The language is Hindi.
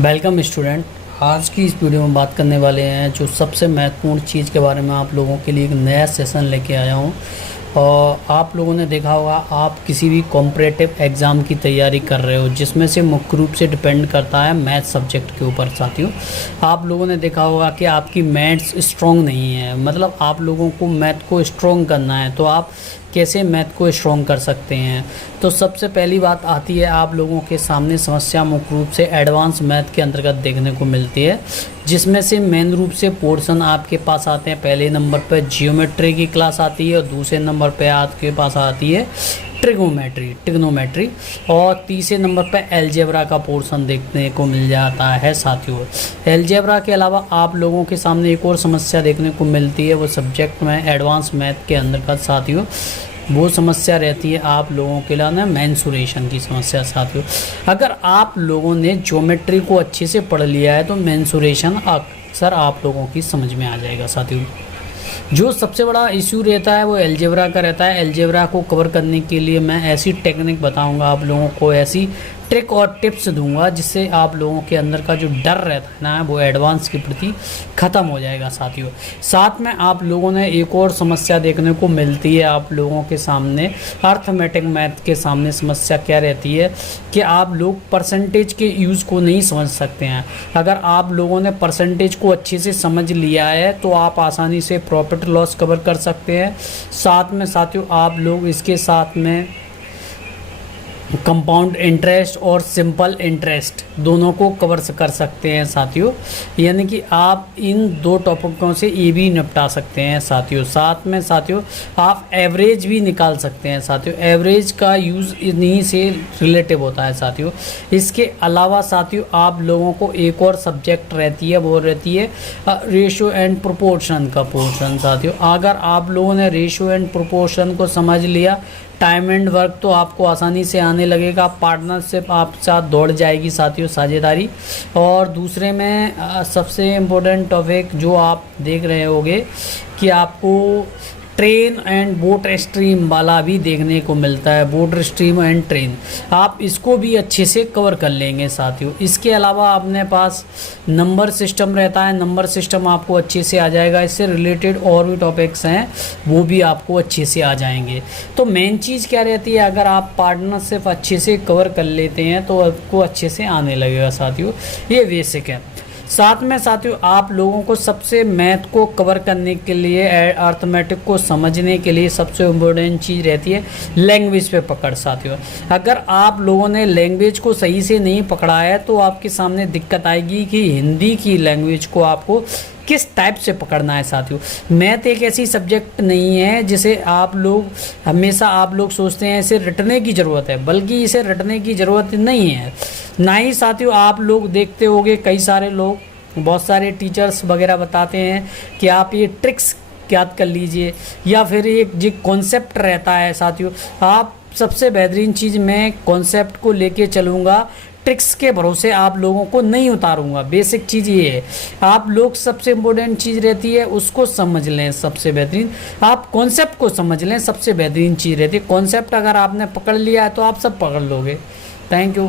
Welcome student. आज की इस वीडियो में बात करने वाले हैं जो सबसे महत्वपूर्ण चीज़ के बारे में। आप लोगों के लिए एक नया सेशन लेके आया हूँ। और आप लोगों ने देखा होगा, आप किसी भी कॉम्पिटिटिव एग्ज़ाम की तैयारी कर रहे हो जिसमें से मुख्य रूप से डिपेंड करता है मैथ सब्जेक्ट के ऊपर। साथियों, आप लोगों ने देखा होगा कि आपकी मैथ्स स्ट्रॉन्ग नहीं है, मतलब आप लोगों को मैथ को स्ट्रॉन्ग करना है। तो आप कैसे मैथ को स्ट्रॉन्ग कर सकते हैं? तो सबसे पहली बात आती है, आप लोगों के सामने समस्या मुख्य रूप से एडवांस मैथ के अंतर्गत देखने को मिलती है, जिसमें से मेन रूप से पोर्शन आपके पास आते हैं। पहले नंबर पर जियोमेट्री की क्लास आती है और दूसरे नंबर पर आपके पास आती है ट्रिग्नोमेट्री और तीसरे नंबर पर अलजेब्रा का पोर्शन देखने को मिल जाता है। साथियों, अलजेब्रा के अलावा आप लोगों के सामने एक और समस्या देखने को मिलती है, वो सब्जेक्ट में एडवांस मैथ के अंतर्गत साथियों वो समस्या रहती है आप लोगों के लिए ना, मेंसुरेशन की समस्या। साथियों, अगर आप लोगों ने ज्योमेट्री को अच्छे से पढ़ लिया है तो मेंसुरेशन अक्सर आप लोगों की समझ में आ जाएगा। साथियों, जो सबसे बड़ा इशू रहता है वो अलजेब्रा का रहता है। अलजेब्रा को कवर करने के लिए मैं ऐसी टेक्निक बताऊंगा आप लोगों को, ऐसी ट्रिक और टिप्स दूंगा जिससे आप लोगों के अंदर का जो डर रहता है ना, वो एडवांस के प्रति ख़त्म हो जाएगा। साथियों, साथ में आप लोगों ने एक और समस्या देखने को मिलती है आप लोगों के सामने, अर्थमेटिक मैथ के सामने समस्या क्या रहती है कि आप लोग परसेंटेज के यूज़ को नहीं समझ सकते हैं। अगर आप लोगों ने परसेंटेज को अच्छे से समझ लिया है तो आप आसानी से प्रॉफिट लॉस कवर कर सकते हैं। साथ में साथियों, आप लोग इसके साथ में कंपाउंड इंटरेस्ट और सिंपल इंटरेस्ट दोनों को कवर कर सकते हैं। साथियों, यानी कि आप इन दो टॉपिकों से ये भी निपटा सकते हैं। साथियों, साथ में साथियों आप एवरेज भी निकाल सकते हैं। साथियों, एवरेज का यूज़ इन्हीं से रिलेटिव होता है। साथियों, इसके अलावा साथियों आप लोगों को एक और सब्जेक्ट रहती है, वो रहती है रेशियो एंड प्रोपोर्शन का पोर्शन। साथियों, अगर आप लोगों ने रेशियो एंड प्रोपोर्शन को समझ लिया, टाइम एंड वर्क तो आपको आसानी से आने लगेगा, पार्टनरशिप आप साथ दौड़ जाएगी। साथियों, साझेदारी। और दूसरे में सबसे इम्पोर्टेंट टॉपिक जो आप देख रहे होंगे कि आपको ट्रेन एंड बोट स्ट्रीम वाला भी देखने को मिलता है, बोट स्ट्रीम एंड ट्रेन, आप इसको भी अच्छे से कवर कर लेंगे। साथियों, इसके अलावा अपने पास नंबर सिस्टम रहता है, नंबर सिस्टम आपको अच्छे से आ जाएगा। इससे रिलेटेड और भी टॉपिक्स हैं वो भी आपको अच्छे से आ जाएंगे। तो मेन चीज़ क्या रहती है, अगर आप पार्टनरशिप अच्छे से कवर कर लेते हैं तो आपको अच्छे से आने लगेगा। साथियों, ये बेसिक है। साथ में साथियों आप लोगों को सबसे मैथ को कवर करने के लिए, अर्थमेटिक को समझने के लिए सबसे इम्पोर्टेंट चीज़ रहती है लैंग्वेज पे पकड़। साथियों, अगर आप लोगों ने लैंग्वेज को सही से नहीं पकड़ा है तो आपके सामने दिक्कत आएगी कि हिंदी की लैंग्वेज को आपको किस टाइप से पकड़ना है। साथियों, मैथ एक ऐसी सब्जेक्ट नहीं है जिसे आप लोग हमेशा आप लोग सोचते हैं इसे रटने की ज़रूरत है, बल्कि इसे रटने की ज़रूरत नहीं है। ना ही साथियों आप लोग देखते होंगे कई सारे लोग, बहुत सारे टीचर्स वगैरह बताते हैं कि आप ये ट्रिक्स याद कर लीजिए, या फिर एक जो कॉन्सेप्ट रहता है। साथियों, आप सबसे बेहतरीन चीज़, मैं कॉन्सेप्ट को लेके चलूँगा, ट्रिक्स के भरोसे आप लोगों को नहीं उतारूंगा। बेसिक चीज़ ये है, आप लोग सबसे इम्पोर्टेंट चीज़ रहती है उसको समझ लें। सबसे बेहतरीन आप कॉन्सेप्ट को समझ लें, सबसे बेहतरीन चीज़ रहती है। कॉन्सेप्ट अगर आपने पकड़ लिया है तो आप सब पकड़ लोगे। Thank you.